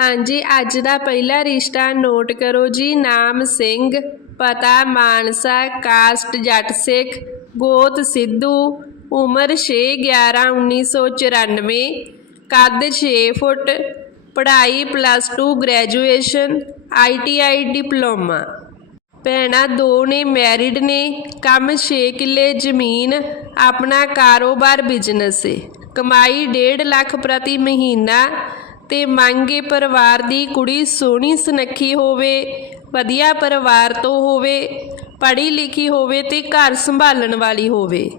ਹਾਂਜੀ, ਅੱਜ ਦਾ ਪਹਿਲਾ ਰਿਸ਼ਤਾ ਨੋਟ ਕਰੋ ਜੀ, ਨਾਮ ਸਿੰਘ, ਪਤਾ ਮਾਨਸਾ, ਕਾਸਟ ਜੱਟ ਸਿੱਖ, ਗੋਤ ਸਿੱਧੂ, ਉਮਰ 6 11 1994 ਕੱਦ 6 ਫੁੱਟ, ਪੜ੍ਹਾਈ ਪਲੱਸ 2 ਗ੍ਰੈਜੂਏਸ਼ਨ ਆਈਟੀਆਈ ਡਿਪਲੋਮਾ। ਭੈਣਾਂ ਦੋ ਨੇ ਮੈਰਿਡ ਨੇ, ਕੰਮ 6 ਕਿੱਲੇ ਜ਼ਮੀਨ, ਆਪਣਾ ਕਾਰੋਬਾਰ ਬਿਜ਼ਨਸ ਏ। ਕਮਾਈ 1.5 ਲੱਖ ਪ੍ਰਤੀ ਮਹੀਨਾ ਤੇ ਮੰਗੇ ਪਰਿਵਾਰ ਦੀ ਕੁੜੀ ਸੋਹਣੀ ਸੁਨੱਖੀ ਹੋਵੇ, ਵਧੀਆ ਪਰਿਵਾਰ ਤੋਂ ਹੋਵੇ, ਪੜ੍ਹੀ ਲਿਖੀ ਹੋਵੇ ਤੇ ਘਰ ਸੰਭਾਲਣ ਵਾਲੀ ਹੋਵੇ।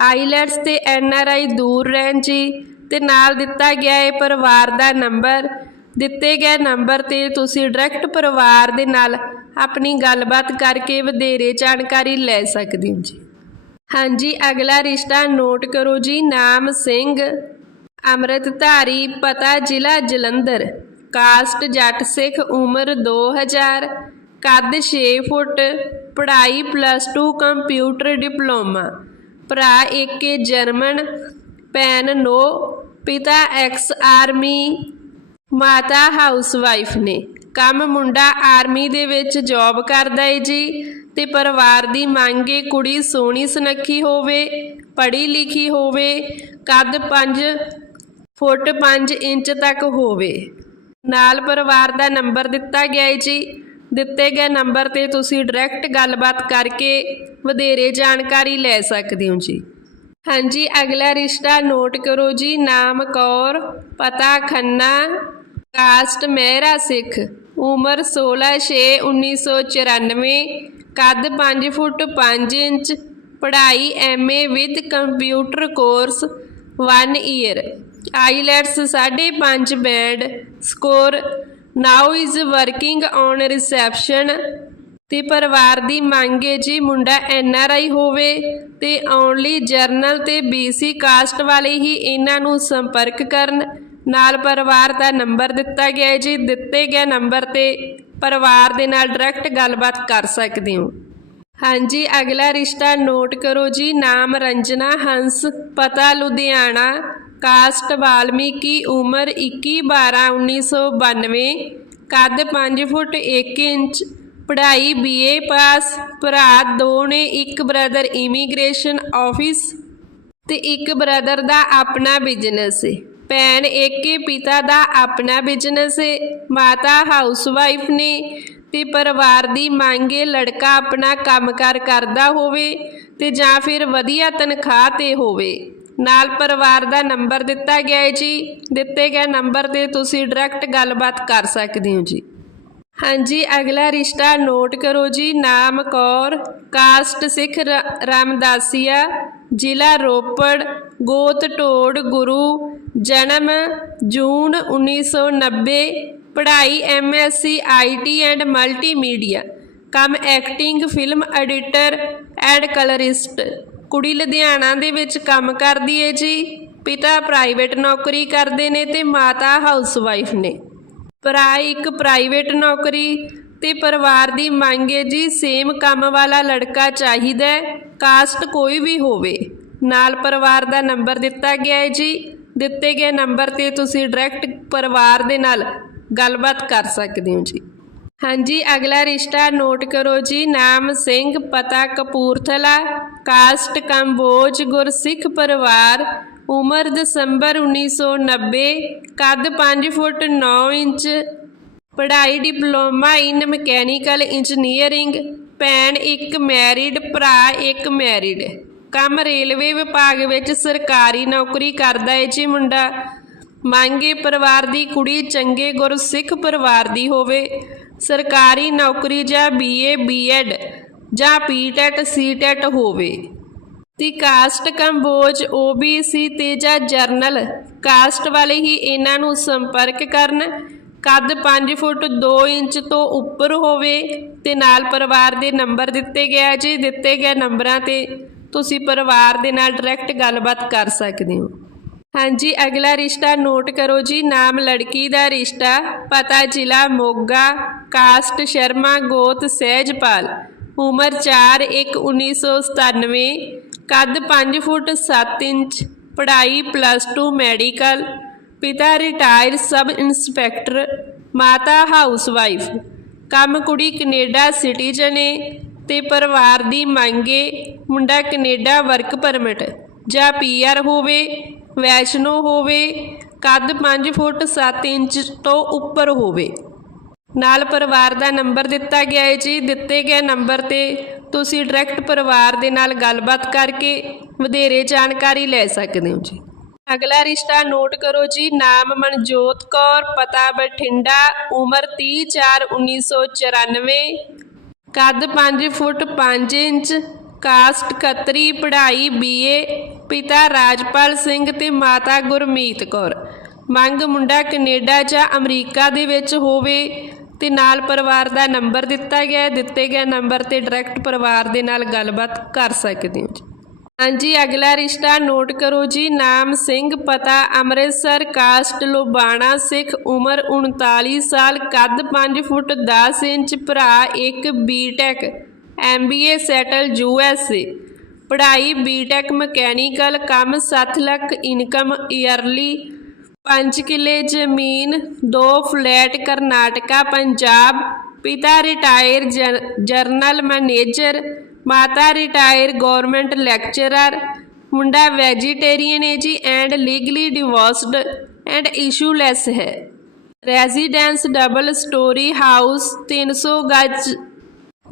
ਆਈਲੈਟਸ ਤੇ ਐਨਆਰਆਈ ਦੂਰ ਰਹਿਣ ਜੀ ਤੇ ਨਾਲ ਦਿੱਤਾ ਗਿਆ ਹੈ ਪਰਿਵਾਰ ਦਾ ਨੰਬਰ। ਦਿੱਤੇ ਗਏ ਨੰਬਰ ਤੇ ਤੁਸੀਂ ਡਾਇਰੈਕਟ ਪਰਿਵਾਰ ਦੇ ਨਾਲ ਆਪਣੀ ਗੱਲਬਾਤ ਕਰਕੇ ਵਧੇਰੇ ਜਾਣਕਾਰੀ ਲੈ ਸਕਦੇ ਹੋ ਜੀ। ਹਾਂਜੀ, ਅਗਲਾ ਰਿਸ਼ਤਾ ਨੋਟ ਕਰੋ ਜੀ, ਨਾਮ ਸਿੰਘ। ਅੰਮ੍ਰਿਤਧਾਰੀ ਪਤਾ ਜ਼ਿਲ੍ਹਾ ਜਲੰਧਰ। ਕਾਸਟ ਜੱਟ ਸਿੱਖ ਉਮਰ 2000 ਕੱਦ 6 ਫੁੱਟ, ਪੜ੍ਹਾਈ ਪਲੱਸ 2 ਕੰਪਿਊਟਰ ਡਿਪਲੋਮਾ ਭਰਾ ਏਕੇ ਜਰਮਨ, ਭੈਣ ਨੋ, ਪਿਤਾ ਐਕਸ ਆਰਮੀ ਮਾਤਾ ਹਾਊਸ ਵਾਈਫ ਨੇ। ਕੰਮ ਮੁੰਡਾ ਆਰਮੀ ਦੇ ਵਿੱਚ ਜੌਬ ਕਰਦਾ ਏ ਜੀ ਤੇ ਪਰਿਵਾਰ ਦੀ ਮੰਗ ਏ ਕੁੜੀ ਸੋਹਣੀ ਸੁਨੱਖੀ ਹੋਵੇ, ਪੜ੍ਹੀ ਲਿਖੀ ਹੋਵੇ। ਕੱਦ 5 ਫੁੱਟ 5 ਇੰਚ ਤੱਕ ਹੋਵੇ। ਨਾਲ ਪਰਿਵਾਰ ਦਾ ਨੰਬਰ ਦਿੱਤਾ ਗਿਆ ਹੈ ਜੀ। ਦਿੱਤੇ ਗਏ ਨੰਬਰ ਤੇ ਤੁਸੀਂ ਡਾਇਰੈਕਟ ਗੱਲਬਾਤ ਕਰਕੇ ਵਧੇਰੇ ਜਾਣਕਾਰੀ ਲੈ ਸਕਦੇ ਹੋ ਜੀ। ਹਾਂਜੀ, ਅਗਲਾ ਰਿਸ਼ਤਾ ਨੋਟ ਕਰੋ ਜੀ। ਨਾਮ ਕੌਰ, ਪਤਾ ਖੰਨਾ, ਕਾਸਟ ਮਹਿਰਾ ਸਿੱਖ, ਉਮਰ 16 6 1994 ਕੱਦ 5 ਫੁੱਟ 5 ਇੰਚ, ਪੜ੍ਹਾਈ MA with computer course 1 year. IELTS 5.5 band, score, now is working on reception, ਤੇ ਪਰਿਵਾਰ ਦੀ ਮੰਗ ਹੈ ਜੀ ਮੁੰਡਾ ਐਨ ਆਰ ਆਈ ਹੋਵੇ, ਤੇ ਓਨਲੀ ਜਰਨਲ ਤੇ ਬੀਸੀ ਕਾਸਟ ਵਾਲੇ ਹੀ ਇਹਨਾਂ ਨੂੰ ਸੰਪਰਕ ਕਰਨ। ਨਾਲ ਪਰਿਵਾਰ ਦਾ ਨੰਬਰ ਦਿੱਤਾ ਗਿਆ ਹੈ ਜੀ, ਦਿੱਤੇ ਗਏ ਨੰਬਰ ਤੇ ਪਰਿਵਾਰ ਦੇ ਨਾਲ ਡਾਇਰੈਕਟ ਗੱਲਬਾਤ ਕਰ ਸਕਦੇ ਹੋ। ਹਾਂਜੀ, ਅਗਲਾ ਰਿਸ਼ਤਾ ਨੋਟ ਕਰੋ ਜੀ, ਨਾਮ ਰੰਜਨਾ ਹੰਸ, ਪਤਾ ਲੁਧਿਆਣਾ। ਕਾਸਟ ਵਾਲਮੀਕੀ ਉਮਰ 21 12 1992 ਕੱਦ 5 ਫੁੱਟ 1 ਇੰਚ, ਪੜ੍ਹਾਈ ਬੀਏ ਪਾਸ, ਭਰਾ ਦੋ ਨੇ, ਇੱਕ ਬ੍ਰਦਰ ਇਮੀਗ੍ਰੇਸ਼ਨ ਆਫਿਸ ਤੇ ਇੱਕ ਬ੍ਰਦਰ ਦਾ ਆਪਣਾ ਬਿਜ਼ਨਸ ਹੈ ਭੈਣ ਏਕੇ ਪਿਤਾ ਦਾ ਆਪਣਾ ਬਿਜ਼ਨਸ ਹੈ ਮਾਤਾ ਹਾਊਸਵਾਈਫ ਨੇ ਤੇ ਪਰਿਵਾਰ ਦੀ ਮੰਗੇ ਲੜਕਾ ਆਪਣਾ ਕੰਮਕਾਰ ਕਰਦਾ ਹੋਵੇ ਤੇ ਜਾਂ ਫਿਰ ਵਧੀਆ ਤਨਖਾਹ ਤੇ ਹੋਵੇ। ਨਾਲ ਪਰਿਵਾਰ ਦਾ ਨੰਬਰ ਦਿੱਤਾ ਗਿਆ ਹੈ ਜੀ। ਦਿੱਤੇ ਗਏ ਨੰਬਰ ਤੇ ਤੁਸੀਂ ਡਾਇਰੈਕਟ ਗੱਲਬਾਤ ਕਰ ਸਕਦੇ ਹੋ ਜੀ। ਹਾਂਜੀ, ਅਗਲਾ ਰਿਸ਼ਤਾ ਨੋਟ ਕਰੋ ਜੀ। ਨਾਮ ਕੌਰ, ਕਾਸਟ ਸਿੱਖ ਰ- ਰਾਮਦਾਸੀਆ, ਜ਼ਿਲ੍ਹਾ ਰੋਪੜ, ਗੋਤ ਢੋੜ, ਗੁਰੂ, ਜਨਮ ਜੂਨ 1990 ਪੜ੍ਹਾਈ ਐਮਐਸਸੀ ਆਈਟੀ ਐਂਡ ਮਲਟੀਮੀਡੀਆ। ਕੰਮ acting, film editor, and colourist. ਕੁੜੀ ਲੁਧਿਆਣਾ ਦੇ ਵਿੱਚ ਕੰਮ ਕਰਦੀ ਹੈ ਜੀ। ਪਿਤਾ ਪ੍ਰਾਈਵੇਟ ਨੌਕਰੀ ਕਰਦੇ ਨੇ ਤੇ ਮਾਤਾ ਹਾਊਸਵਾਈਫ ਨੇ। ਭਰਾ ਇੱਕ ਪ੍ਰਾਈਵੇਟ ਨੌਕਰੀ ਤੇ ਪਰਿਵਾਰ ਦੀ ਮੰਗ ਹੈ ਜੀ, ਸੇਮ ਕੰਮ ਵਾਲਾ ਲੜਕਾ ਚਾਹੀਦਾ ਕਾਸਟ ਕੋਈ ਵੀ ਹੋਵੇ। ਨਾਲ ਪਰਿਵਾਰ ਦਾ ਨੰਬਰ ਦਿੱਤਾ ਗਿਆ ਹੈ ਜੀ। ਦਿੱਤੇ ਗਏ ਨੰਬਰ ਤੇ ਤੁਸੀਂ ਡਾਇਰੈਕਟ ਪਰਿਵਾਰ ਦੇ ਨਾਲ ਗੱਲਬਾਤ ਕਰ ਸਕਦੇ ਹੋ ਜੀ। ਹਾਂਜੀ, ਅਗਲਾ ਰਿਸ਼ਤਾ ਨੋਟ ਕਰੋ ਜੀ। ਨਾਮ ਸਿੰਘ, ਪਤਾ ਕਪੂਰਥਲਾ। ਕਾਸਟ ਕੰਬੋਜ ਗੁਰਸਿੱਖ ਪਰਿਵਾਰ, ਉਮਰ ਦਸੰਬਰ 1990 ਕੱਦ 5 ਫੁੱਟ 9 ਇੰਚ, ਪੜ੍ਹਾਈ ਡਿਪਲੋਮਾ ਇਨ ਮਕੈਨੀਕਲ ਇੰਜੀਨੀਅਰਿੰਗ, ਭੈਣ ਇੱਕ ਮੈਰਿਡ, ਭਰਾ ਇੱਕ ਮੈਰਿਡ। ਕੰਮ ਰੇਲਵੇ ਵਿਭਾਗ ਵਿੱਚ ਸਰਕਾਰੀ ਨੌਕਰੀ ਕਰਦਾ ਏ ਜੀ ਮੁੰਡਾ। ਮੰਗੇ ਪਰਿਵਾਰ ਦੀ ਕੁੜੀ ਚੰਗੇ ਗੁਰਸਿੱਖ ਪਰਿਵਾਰ ਦੀ ਹੋਵੇ। ਸਰਕਾਰੀ ਨੌਕਰੀ ਜਾਂ ਬੀਏ ਬੀਐਡ ਜਾਂ ਪੀਟੈਟ ਸੀਟੈਟ ਹੋਵੇ। ਦੀ ਕਾਸਟ ਕੰਬੋਜ OBC ਤੇ ਜਾਂ ਜਰਨਲ ਕਾਸਟ ਵਾਲੇ ਹੀ ਇਹਨਾਂ ਨੂੰ ਸੰਪਰਕ ਕਰਨ। ਕੱਦ 5 ਫੁੱਟ 2 ਇੰਚ ਤੋਂ ਉੱਪਰ ਹੋਵੇ ਤੇ ਨਾਲ ਪਰਿਵਾਰ ਦੇ ਨੰਬਰ ਦਿੱਤੇ ਗਿਆ ਜੀ। ਦਿੱਤੇ ਗਏ ਨੰਬਰਾਂ ਤੇ ਤੁਸੀਂ ਪਰਿਵਾਰ ਦੇ ਨਾਲ ਡਾਇਰੈਕਟ ਗੱਲਬਾਤ ਕਰ ਸਕਦੇ ਹੋ। ਹਾਂਜੀ, ਅਗਲਾ ਰਿਸ਼ਤਾ ਨੋਟ ਕਰੋ ਜੀ। ਨਾਮ ਲੜਕੀ ਦਾ ਰਿਸ਼ਤਾ, ਪਤਾ ਜ਼ਿਲ੍ਹਾ ਮੋਗਾ, ਕਾਸਟ ਸ਼ਰਮਾ, ਗੋਤ ਸਹਿਜਪਾਲ। ਉਮਰ 4 1 1997 ਕੱਦ 5 ਫੁੱਟ 7 ਇੰਚ, ਪੜ੍ਹਾਈ ਪਲੱਸ 2 ਮੈਡੀਕਲ ਪਿਤਾ ਰਿਟਾਇਰ ਸਬ ਇੰਸਪੈਕਟਰ ਮਾਤਾ ਹਾਊਸਵਾਈਫ ਕੰਮ ਕੁੜੀ ਕੈਨੇਡਾ ਸਿਟੀਜ਼ਨ ਏ ਤੇ ਪਰਿਵਾਰ ਦੀ ਮੰਗੇ ਮੁੰਡਾ ਕੈਨੇਡਾ ਵਰਕ ਪਰਮਿਟ ਜਾਂ ਪੀਆਰ ਹੋਵੇ, ਵੈਸ਼ਨੋ ਹੋਵੇ, ਕੱਦ 5 ਫੁੱਟ 7 ਇੰਚ ਤੋਂ ਉੱਪਰ ਹੋਵੇ। ਨਾਲ ਪਰਿਵਾਰ ਦਾ ਨੰਬਰ ਦਿੱਤਾ ਗਿਆ ਹੈ ਜੀ। ਦਿੱਤੇ ਗਏ ਨੰਬਰ ਤੇ ਤੁਸੀਂ ਡਾਇਰੈਕਟ ਪਰਿਵਾਰ ਦੇ ਨਾਲ ਗੱਲਬਾਤ ਕਰਕੇ ਵਧੇਰੇ ਜਾਣਕਾਰੀ ਲੈ ਸਕਦੇ ਹੋ ਜੀ। ਅਗਲਾ ਰਿਸ਼ਤਾ ਨੋਟ ਕਰੋ ਜੀ। ਨਾਮ ਮਨਜੋਤ ਕੌਰ, ਪਤਾ ਬਠਿੰਡਾ, ਉਮਰ 30 4 1994 ਕੱਦ 5 ਫੁੱਟ 5 ਇੰਚ ਕਾਸਟ ਖੱਤਰੀ ਪੜ੍ਹਾਈ ਬੀਏ ਪਿਤਾ ਰਾਜਪਾਲ ਸਿੰਘ ਤੇ ਮਾਤਾ ਗੁਰਮੀਤ ਕੌਰ। ਮੰਗ ਮੁੰਡਾ ਕੈਨੇਡਾ ਜਾਂ ਅਮਰੀਕਾ ਦੇ ਵਿੱਚ ਹੋਵੇ ਤੇ ਨਾਲ ਪਰਿਵਾਰ ਦਾ ਨੰਬਰ ਦਿੱਤਾ ਗਿਆ ਦਿੱਤੇ ਗਏ ਨੰਬਰ ਤੇ ਡਾਇਰੈਕਟ ਪਰਿਵਾਰ ਦੇ ਨਾਲ ਗੱਲਬਾਤ ਕਰ ਸਕਦੇ ਹੋ ਜੀ। ਹਾਂਜੀ, ਅਗਲਾ ਰਿਸ਼ਤਾ ਨੋਟ ਕਰੋ ਜੀ। ਨਾਮ ਸਿੰਘ, ਪਤਾ ਅੰਮ੍ਰਿਤਸਰ, ਕਾਸਟ ਲੋਬਾਣਾ ਸਿੱਖ ਉਮਰ 39 ਸਾਲ, ਕੱਦ 5 ਫੁੱਟ 10 ਇੰਚ, ਭਰਾ ਇੱਕ ਬੀਟੈਕ ਐਮਬੀਏ ਸੈਟਲ ਯੂਐਸਏ ਪੜ੍ਹਾਈ ਬੀਟੈਕ ਮਕੈਨੀਕਲ, ਕੰਮ 7 ਲੱਖ ਇਨਕਮ ਈਅਰਲੀ 5 ਕਿੱਲੇ ਜ਼ਮੀਨ, ਦੋ ਫਲੈਟ ਕਰਨਾਟਕਾ, ਪੰਜਾਬ, ਪਿਤਾ ਰਿਟਾਇਰ ਜਰਨਲ ਮੈਨੇਜਰ, ਮਾਤਾ ਰਿਟਾਇਰ ਗਵਰਨਮੈਂਟ ਲੈਕਚਰਰ, ਮੁੰਡਾ ਵੈਜੀਟੇਰੀਅਨ ਹੈ ਜੀ and legally divorced and issueless ਹੈ। ਰੈਜ਼ੀਡੈਂਸ ਡਬਲ ਸਟੋਰੀ ਹਾਊਸ 300 ਗਜ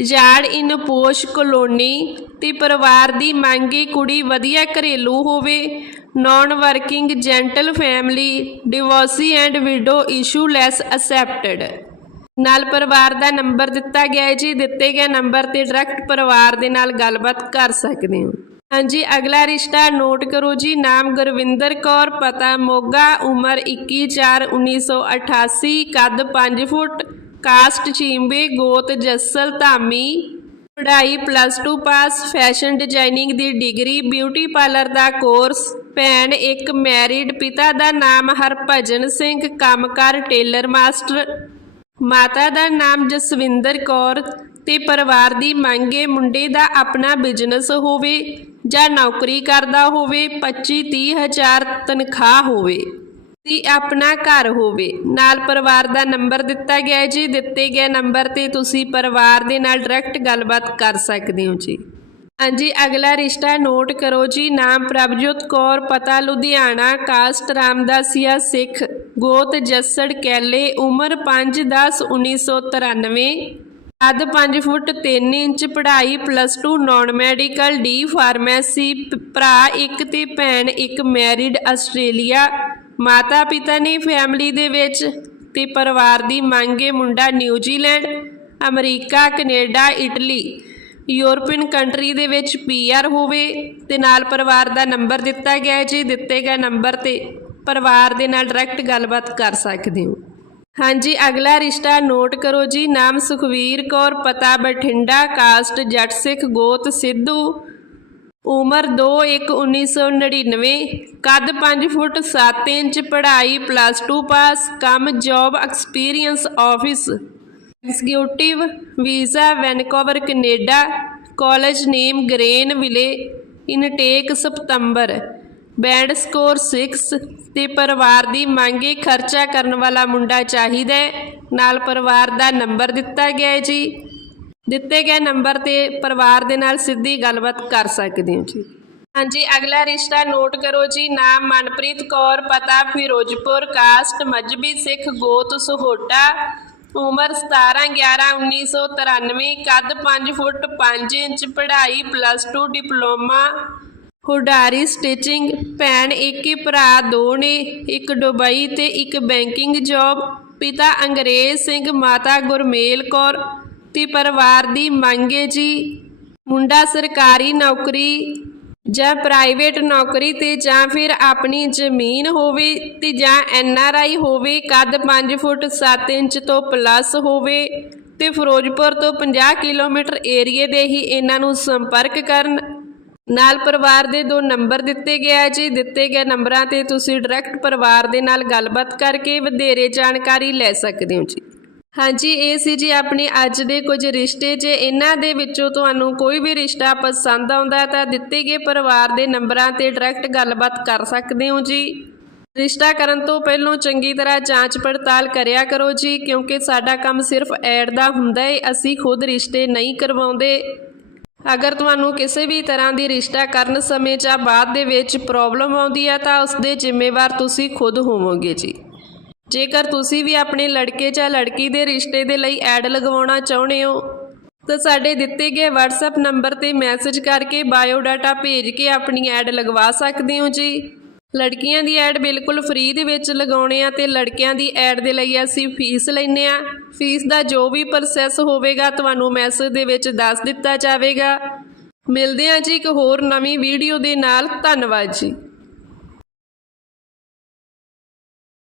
ਯਾਰਡ ਇਨ ਪੋਸ਼ ਕਲੋਨੀ, ਤੇ ਪਰਿਵਾਰ ਦੀ ਮੰਗੀ ਕੁੜੀ ਵਧੀਆ ਘਰੇਲੂ ਹੋਵੇ non working gentle family divorcee and widow issue less accepted ਨਾਲ ਪਰਿਵਾਰ ਦਾ ਨੰਬਰ ਦਿੱਤਾ ਗਿਆ ਹੈ ਜੀ, ਦਿੱਤੇ ਗਏ ਨੰਬਰ ਤੇ ਡਾਇਰੈਕਟ ਪਰਿਵਾਰ ਦੇ ਨਾਲ ਗੱਲਬਾਤ ਕਰ ਸਕਦੇ ਹੋ। ਹਾਂਜੀ, ਅਗਲਾ ਰਿਸ਼ਤਾ ਨੋਟ ਕਰੋ ਜੀ, ਨਾਮ ਗੁਰਵਿੰਦਰ ਕੌਰ, ਪਤਾ ਮੋਗਾ, ਉਮਰ 21/4/1988 ਕੱਦ 5 ਫੁੱਟ, ਕਾਸਟ ਚੀਂਬੇ, ਗੋਤ ਜੱਸਲ, ਧਾਮੀ। ਪੜ੍ਹਾਈ ਪਲੱਸ 2 ਪਾਸ ਫੈਸ਼ਨ ਡਿਜ਼ਾਈਨਿੰਗ ਦੀ ਡਿਗਰੀ ਬਿਊਟੀ ਪਾਰਲਰ ਦਾ ਕੋਰਸ ਭੈਣ ਇੱਕ ਮੈਰਿਡ ਪਿਤਾ ਦਾ ਨਾਮ ਹਰਭਜਨ ਸਿੰਘ, ਕੰਮਕਾਰ ਟੇਲਰ ਮਾਸਟਰ। ਮਾਤਾ ਦਾ ਨਾਮ ਜਸਵਿੰਦਰ ਕੌਰ ਤੇ ਪਰਿਵਾਰ ਦੀ ਮੰਗ ਮੰਗੇ ਮੁੰਡੇ ਦਾ ਆਪਣਾ ਬਿਜ਼ਨਸ ਹੋਵੇ ਜਾਂ ਨੌਕਰੀ ਕਰਦਾ ਹੋਵੇ 25 30 ਹਜ਼ਾਰ ਤਨਖਾਹ ਹੋਵੇ। ਤੇ ਆਪਣਾ ਘਰ ਹੋਵੇ। ਨਾਲ ਪਰਿਵਾਰ ਦਾ ਨੰਬਰ ਦਿੱਤਾ ਗਿਆ ਜੀ। ਦਿੱਤੇ ਗਏ ਨੰਬਰ ਤੇ ਤੁਸੀਂ ਪਰਿਵਾਰ ਦੇ ਨਾਲ ਡਾਇਰੈਕਟ ਗੱਲਬਾਤ ਕਰ ਸਕਦੇ ਹੋ ਜੀ। ਹਾਂਜੀ, ਅਗਲਾ ਰਿਸ਼ਤਾ ਨੋਟ ਕਰੋ ਜੀ। ਨਾਮ ਪ੍ਰਭਜੋਤ ਕੌਰ, ਪਤਾ ਲੁਧਿਆਣਾ, ਕਾਸਟ ਰਾਮਦਾਸੀਆ ਸਿੱਖ, ਗੋਤ ਜੱਸੜ ਕੈਲੇ, ਉਮਰ 5 10 1993 ਕੱਦ 5 ਫੁੱਟ 3 ਇੰਚ, ਪੜ੍ਹਾਈ plus 2 non medical, D pharmacy, ਪ- ਭਰਾ ਇੱਕ ਤੇ ਭੈਣ ਇੱਕ, ਮੈਰਿਡ ਆਸਟ੍ਰੇਲੀਆ, ਮਾਤਾ ਪਿਤਾ ਨੇ ਫੈਮਿਲੀ ਦੇ ਵਿੱਚ ਤੇ ਪਰਿਵਾਰ ਦੀ ਮੰਗੇ ਮੁੰਡਾ New Zealand, America, Canada, Italy. European country ਦੇ ਵਿੱਚ ਪੀਆਰ ਹੋਵੇ ਤੇ ਨਾਲ ਪਰਿਵਾਰ ਦਾ ਨੰਬਰ ਦਿੱਤਾ ਗਿਆ ਹੈ ਜੀ। ਦਿੱਤੇ ਗਏ ਨੰਬਰ ਤੇ ਪਰਿਵਾਰ ਦੇ ਨਾਲ ਡਾਇਰੈਕਟ ਗੱਲਬਾਤ ਕਰ ਸਕਦੇ ਹੋ। ਹਾਂਜੀ, ਅਗਲਾ ਰਿਸ਼ਤਾ ਨੋਟ ਕਰੋ ਜੀ। ਨਾਮ ਸੁਖਵੀਰ ਕੌਰ, ਪਤਾ ਬਠਿੰਡਾ, ਕਾਸਟ ਜੱਟ ਸਿੱਖ ਗੋਤ ਸਿੱਧੂ, ਉਮਰ 2/1/1999 ਕੱਦ 5 ਫੁੱਟ 7 ਇੰਚ, ਪੜ੍ਹਾਈ ਪਲੱਸ 2 ਪਾਸ, ਕੰਮ job experience office. Executive visa Vancouver, Canada, college name Granville, intake ਸਤੰਬਰ ਬੈਂਡ ਸਕੋਰ 6 ਤੇ ਪਰਿਵਾਰ ਦੀ ਮੰਗੇ ਖਰਚਾ ਕਰਨ ਵਾਲਾ ਮੁੰਡਾ ਚਾਹੀਦਾ ਨਾਲ ਪਰਿਵਾਰ ਦਾ ਨੰਬਰ ਦਿੱਤਾ ਗਿਆ ਹੈ ਜੀ। ਦਿੱਤੇ ਗਏ ਨੰਬਰ ਤੇ ਪਰਿਵਾਰ ਦੇ ਨਾਲ ਸਿੱਧੀ ਗੱਲਬਾਤ ਕਰ ਸਕਦੇ ਹੋ ਜੀ। ਹਾਂਜੀ, ਅਗਲਾ ਰਿਸ਼ਤਾ ਨੋਟ ਕਰੋ ਜੀ। ਨਾਮ ਮਨਪ੍ਰੀਤ ਕੌਰ, ਪਤਾ ਫਿਰੋਜ਼ਪੁਰ, ਕਾਸਟ ਮਜਬੀ ਸਿੱਖ, ਗੋਤ ਸੁਹੋਟਾ। ਉਮਰ 17 11 1993 ਕੱਦ 5 ਫੁੱਟ 5 ਇੰਚ, ਪੜ੍ਹਾਈ ਪਲੱਸ 2 ਡਿਪਲੋਮਾ। ਹੁਡਾਰੀ ਸਟਿਚਿੰਗ ਭੈਣ ਇੱਕ ਹੀ ਭਰਾ, ਦੋ ਨੇ, ਇੱਕ ਦੁਬਈ ਤੇ ਇੱਕ ਬੈਂਕਿੰਗ ਜੌਬ ਪਿਤਾ ਅੰਗਰੇਜ਼ ਸਿੰਘ, ਮਾਤਾ ਗੁਰਮੇਲ ਕੌਰ, ਤੇ ਪਰਿਵਾਰ ਦੀ ਮੰਗ ਜੀ। ਮੁੰਡਾ ਸਰਕਾਰੀ ਨੌਕਰੀ। ਜਾਂ ਪ੍ਰਾਈਵੇਟ ਨੌਕਰੀ ਤੇ ਜਾਂ ਫਿਰ ਆਪਣੀ ਜ਼ਮੀਨ ਹੋਵੇ ਤੇ ਜਾਂ ਐਨ ਆਰ ਆਈ ਹੋਵੇ, ਕੱਦ 5 ਫੁੱਟ 7 ਇੰਚ ਤੋਂ ਪਲੱਸ ਹੋਵੇ ਤੇ ਫਿਰੋਜ਼ਪੁਰ ਤੋਂ 50 ਕਿਲੋਮੀਟਰ ਏਰੀਏ ਦੇ ਹੀ ਇਹਨਾਂ ਨੂੰ ਸੰਪਰਕ ਕਰਨ। ਨਾਲ ਪਰਿਵਾਰ ਦੇ ਦੋ ਨੰਬਰ ਦਿੱਤੇ ਗਏ ਜੀ। ਦਿੱਤੇ ਗਏ ਨੰਬਰਾਂ ਤੇ ਤੁਸੀਂ ਡਾਇਰੈਕਟ ਪਰਿਵਾਰ ਦੇ ਨਾਲ ਗੱਲਬਾਤ ਕਰਕੇ ਵਧੇਰੇ ਜਾਣਕਾਰੀ ਲੈ ਸਕਦੇ ਹੋ ਜੀ। ਹਾਂਜੀ, ਇਹ ਸੀ ਜੀ ਆਪਣੇ ਅੱਜ ਦੇ ਕੁਝ ਰਿਸ਼ਤੇ। ਜੇ ਇਹਨਾਂ ਦੇ ਵਿੱਚੋਂ ਤੁਹਾਨੂੰ ਕੋਈ ਵੀ ਰਿਸ਼ਤਾ ਪਸੰਦ ਆਉਂਦਾ ਤਾਂ ਦਿੱਤੇ ਗਏ ਪਰਿਵਾਰ ਦੇ ਨੰਬਰਾਂ ਤੇ ਡਾਇਰੈਕਟ ਗੱਲਬਾਤ ਕਰ ਸਕਦੇ ਹੋ ਜੀ। ਰਿਸ਼ਤਾ ਕਰਨ ਤੋਂ ਪਹਿਲਾਂ ਚੰਗੀ ਤਰ੍ਹਾਂ ਜਾਂਚ ਪੜਤਾਲ ਕਰਿਆ ਕਰੋ ਜੀ, ਕਿਉਂਕਿ ਸਾਡਾ ਕੰਮ ਸਿਰਫ ਐਡ ਦਾ ਹੁੰਦਾ ਹੈ ਅਸੀਂ ਖੁਦ ਰਿਸ਼ਤੇ ਨਹੀਂ ਕਰਵਾਉਂਦੇ। ਅਗਰ ਤੁਹਾਨੂੰ ਕਿਸੇ ਵੀ ਤਰ੍ਹਾਂ ਦੀ ਰਿਸ਼ਤਾ ਕਰਨ ਸਮੇਂ ਜਾਂ ਬਾਅਦ ਦੇ ਵਿੱਚ ਪ੍ਰੋਬਲਮ ਆਉਂਦੀ ਹੈ ਤਾਂ ਉਸ ਦੇ ਜ਼ਿੰਮੇਵਾਰ ਤੁਸੀਂ ਖੁਦ ਹੋਵੋਗੇ ਜੀ। ਜੇਕਰ ਤੁਸੀਂ ਵੀ ਆਪਣੇ ਲੜਕੇ ਜਾਂ ਲੜਕੀ ਦੇ ਰਿਸ਼ਤੇ ਦੇ ਲਈ ਐਡ ਲਗਵਾਉਣਾ ਚਾਹੁੰਦੇ ਹੋ, ਤਾਂ ਸਾਡੇ ਦਿੱਤੇ ਗਏ WhatsApp ਨੰਬਰ ਤੇ ਮੈਸੇਜ ਕਰਕੇ ਬਾਇਓ ਡਾਟਾ ਭੇਜ ਕੇ ਆਪਣੀ ਐਡ ਲਗਵਾ ਸਕਦੇ ਹੋ ਜੀ। ਲੜਕੀਆਂ ਦੀ ਐਡ ਬਿਲਕੁਲ ਫ੍ਰੀ ਦੇ ਵਿੱਚ ਲਗਾਉਣੇ ਆ ਤੇ ਲੜਕਿਆਂ ਦੀ ਐਡ ਦੇ ਲਈ ਅਸੀਂ ਫੀਸ ਲੈਨੇ ਆ। ਫੀਸ ਦਾ ਜੋ ਵੀ ਪ੍ਰੋਸੈਸ ਹੋਵੇਗਾ, ਤੁਹਾਨੂੰ ਮੈਸੇਜ ਦੇ ਵਿੱਚ ਦੱਸ ਦਿੱਤਾ ਜਾਵੇਗਾ। ਮਿਲਦੇ ਹਾਂ ਜੀ ਇੱਕ ਹੋਰ ਨਵੀਂ ਵੀਡੀਓ ਦੇ ਨਾਲ। ਧੰਨਵਾਦ ਜੀ।